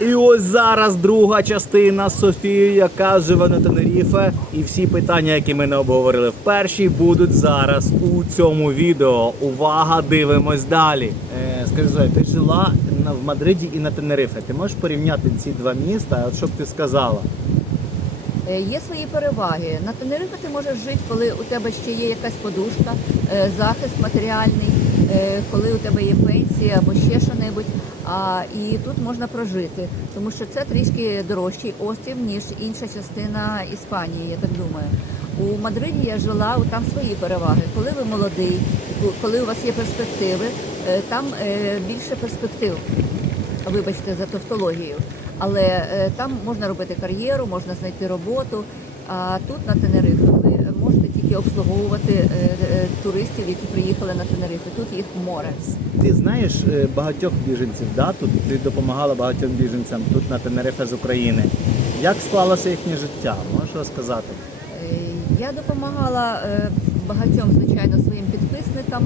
І ось зараз друга частина з Софією, яка живе на Тенеріфе. І всі питання, які ми не обговорили в першій, будуть зараз у цьому відео. Увага, дивимось далі. Е, скажи, Зоя, ти жила на, в Мадриді і на Тенеріфе. Ти можеш порівняти ці два міста? От що б ти сказала? Е, Є свої переваги. На Тенерифе ти можеш жити, коли у тебе ще є якась подушка, е, захист матеріальний, коли у тебе є пенсія або ще що-небудь. А і тут можна прожити, тому що це трішки дорожчий острів, ніж інша частина Іспанії, я так думаю. У Мадриді я жила, там свої переваги. Коли ви молодий, коли у вас є перспективи, е, там е, більше перспектив вибачте за тавтологію. Але е, там можна робити кар'єру, можна знайти роботу. А тут на Тенерифе обслуговувати е, е, туристів, які приїхали на Тенерифе. Тут їх море. Ти знаєш е, багатьох біженців, да? Тут ти допомагала багатьом біженцям тут на Тенерифе з України. Як склалося їхнє життя? Можеш розказати? Я допомагала багатьом, звичайно, своїм підписникам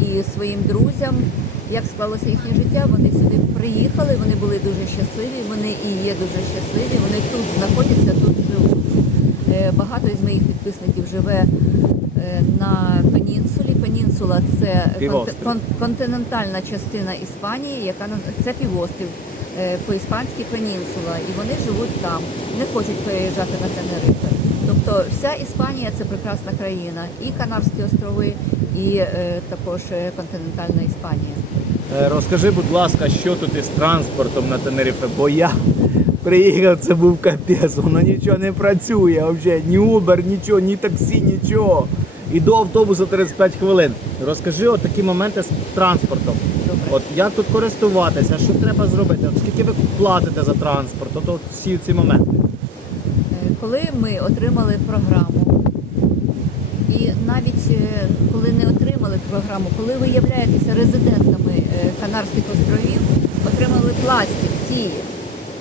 і своїм друзям. Як склалося їхнє життя, вони сюди приїхали, вони були дуже щасливі, вони і є дуже щасливі, вони тут знаходяться, тут живуть. Е, Багато із моїх підписників живе е, на пенінсулі. Пенінсула це Півострів. континентальна частина Іспанії, яка це півострів е, по-іспанськи пенінсула, і вони живуть там, не хочуть переїжджати на Тенерифе. Тобто вся Іспанія це прекрасна країна, і Канарські острови, і також континентальна Іспанія. Е, Розкажи, будь ласка, що тут із транспортом на Тенерифе, бо я приїхав, це був капець, воно нічого не працює взагалі, ні Uber, нічого, ні таксі, нічого. І до автобусу 35 хвилин. Розкажи от такі моменти з транспортом. Добре. От як тут користуватися, що треба зробити? От скільки ви платите за транспорт? От, от всі ці моменти. Е, Коли ми отримали програму, і навіть е, коли не отримали програму, коли ви являєтеся резидентами е, Канарських островів, отримали пластик ті,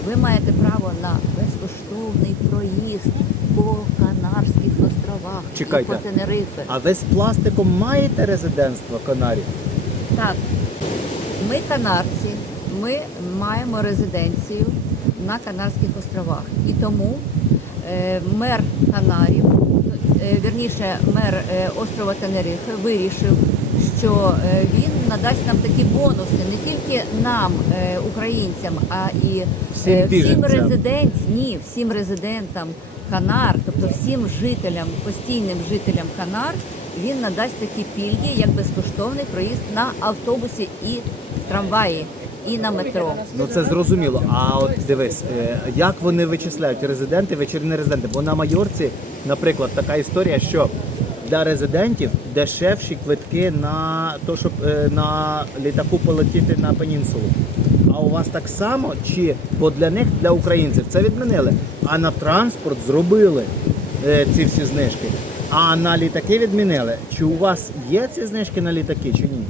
ви маєте право на безкоштовний проїзд по Канарських островах Чекайте. і по Тенерифе. А ви з пластиком маєте резидентство Канарів? Так, ми канарці, ми маємо резиденцію на Канарських островах. І тому е, мер Канарів, е, вірніше, мер е, острова Тенерифе вирішив, що е, він надасть нам такі бонуси не тільки нам, українцям, а і Всім всім біженцям. резидент, ні, всім резидентам Канар, тобто всім жителям, постійним жителям Канар, він надасть такі пільги, як безкоштовний проїзд на автобусі і трамваї, і на метро. Ну це зрозуміло. А от дивись, е, як вони вичисляють резиденти, не резиденти? Бо на Майорці, наприклад, така історія, що для резидентів дешевші квитки на то, щоб е, на літаку полетіти на пенінсулу. А у вас так само, чи бо для них, для українців, це відмінили, а на транспорт зробили е, ці всі знижки. А на літаки відмінили. Чи у вас є ці знижки на літаки, чи ні?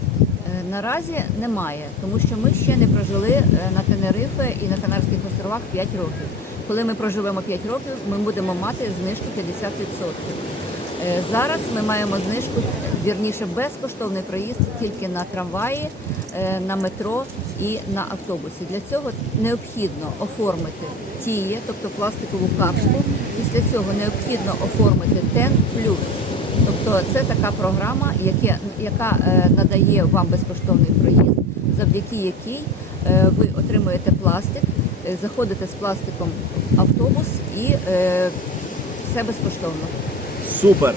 Наразі немає, тому що ми ще не прожили е, на Тенерифе і на Канарських островах 5 років. Коли ми проживемо 5 років, ми будемо мати знижку 50%. Е, Зараз ми маємо знижку, вірніше, безкоштовний проїзд тільки на трамваї, е, на метро і на автобусі. Для цього необхідно оформити тіє, тобто пластикову капсулу. Після цього необхідно оформити ТЕН плюс. Тобто це така програма, яке- яка е, надає вам безкоштовний проїзд, завдяки якій е, ви отримуєте пластик, е, заходите з пластиком в автобус і все безкоштовно. Супер.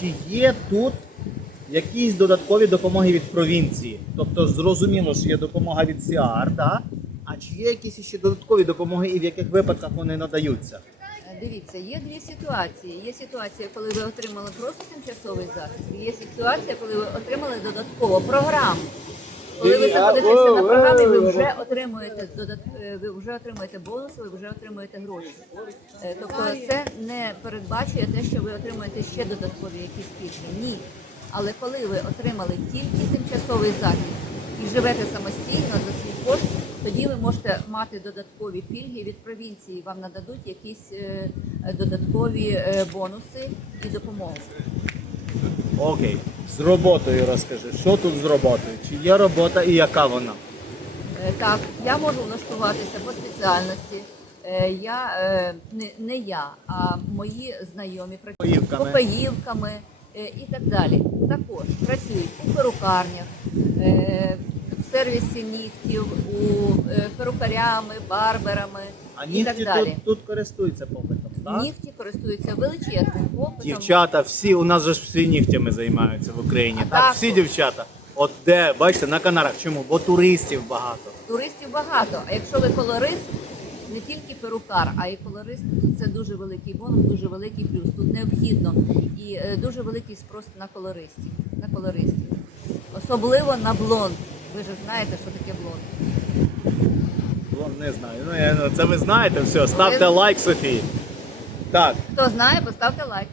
Чи є тут якісь додаткові допомоги від провінції? Тобто зрозуміло, що є допомога від СІАР, да? а чи є якісь ще додаткові допомоги і в яких випадках вони надаються? Дивіться, є дві ситуації. Є ситуація, коли ви отримали просто тимчасовий захист. і Є ситуація, коли ви отримали додатково програму. Коли ви знаходитеся на програмі, ви вже отримуєте додат... е, ви вже отримуєте бонуси, ви вже отримуєте гроші. Е, Тобто це не передбачує те, що ви отримуєте ще додаткові якісь пільги. Ні. Але коли ви отримали тільки тимчасовий захист і живете самостійно за тоді ви можете мати додаткові пільги від провінції. Вам нададуть якісь е, додаткові е, бонуси і допомогу. Окей. З роботою розкажи, що тут з роботою? Чи є робота і яка вона? Е, Так, я можу влаштуватися по спеціальності. Я не, не я, а мої знайомі працюють попаївками е, і так далі. Також працюють у перукарнях, сервісі нігтів, у е, перукарями, барберами А і так далі. тут, тут користуються попитом, так? Нігті користуються величезним попитом. Дівчата, всі у нас же ж всі нігтями займаються в Україні. Так, так. всі дівчата. От де, бачите, на Канарах. Чому? Бо туристів багато. Туристів багато. А якщо ви колорист, не тільки перукар, а й колорист, то це дуже великий бонус, дуже великий плюс. Тут необхідно і е, дуже великий спрос на колористів. На колористів. Особливо на блонд. Ви ж знаєте, що таке блонд. Ну, не знаю. Ну, я, це ви знаєте, все, ставте Ви- лайк, Софії. Так, Хто знає, поставте лайк.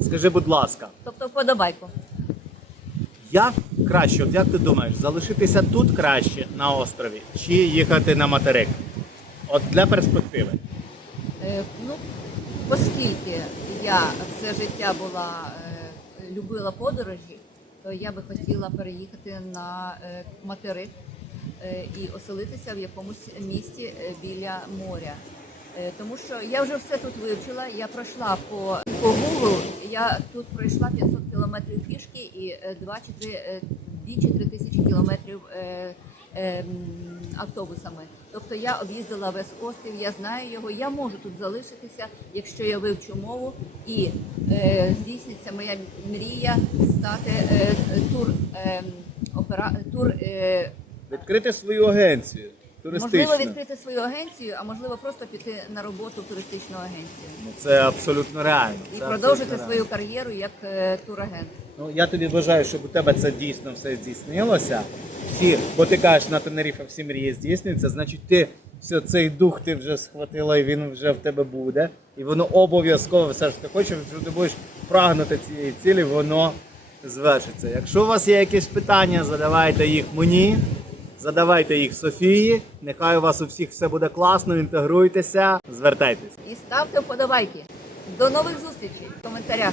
скажи, будь ласка, Тобто вподобайку. як краще, от як ти думаєш, залишитися тут краще на острові чи їхати на материк? От для перспективи. Е, Ну, оскільки я все життя була е, любила подорожі, я би хотіла переїхати на е, материк е, і оселитися в якомусь місті е, біля моря. Е, Тому що я вже все тут вивчила. Я пройшла по, по Google, я тут пройшла 500 кілометрів пішки і е, 2 чи 3, 2 чи 3 тисячі кілометрів е, е, автобусами. Тобто я об'їздила весь острів, я знаю його. Я можу тут залишитися, якщо я вивчу мову і е, здійсниться моя мрія стати е, тур е, опера, тур. Е, Відкрити свою агенцію туристичну. Можливо, відкрити свою агенцію, а можливо просто піти на роботу в туристичну агенцію Ну, Це абсолютно реально. і Це продовжити абсолютно свою кар'єру як е, турагент. Ну, я тобі бажаю, щоб у тебе це дійсно все здійснилося. Всі, бо ти кажеш, на Тенеріфе всі мрії здійснюються, значить ти все, цей дух ти вже схватила і він вже в тебе буде. І воно обов'язково все ж ти хочеш, що ти будеш прагнути цієї цілі, воно звершиться. Якщо у вас є якісь питання, задавайте їх мені, задавайте їх Софії. Нехай у вас у всіх все буде класно, інтегруйтеся, звертайтеся. І ставте вподобайки. До нових зустрічей в коментарях.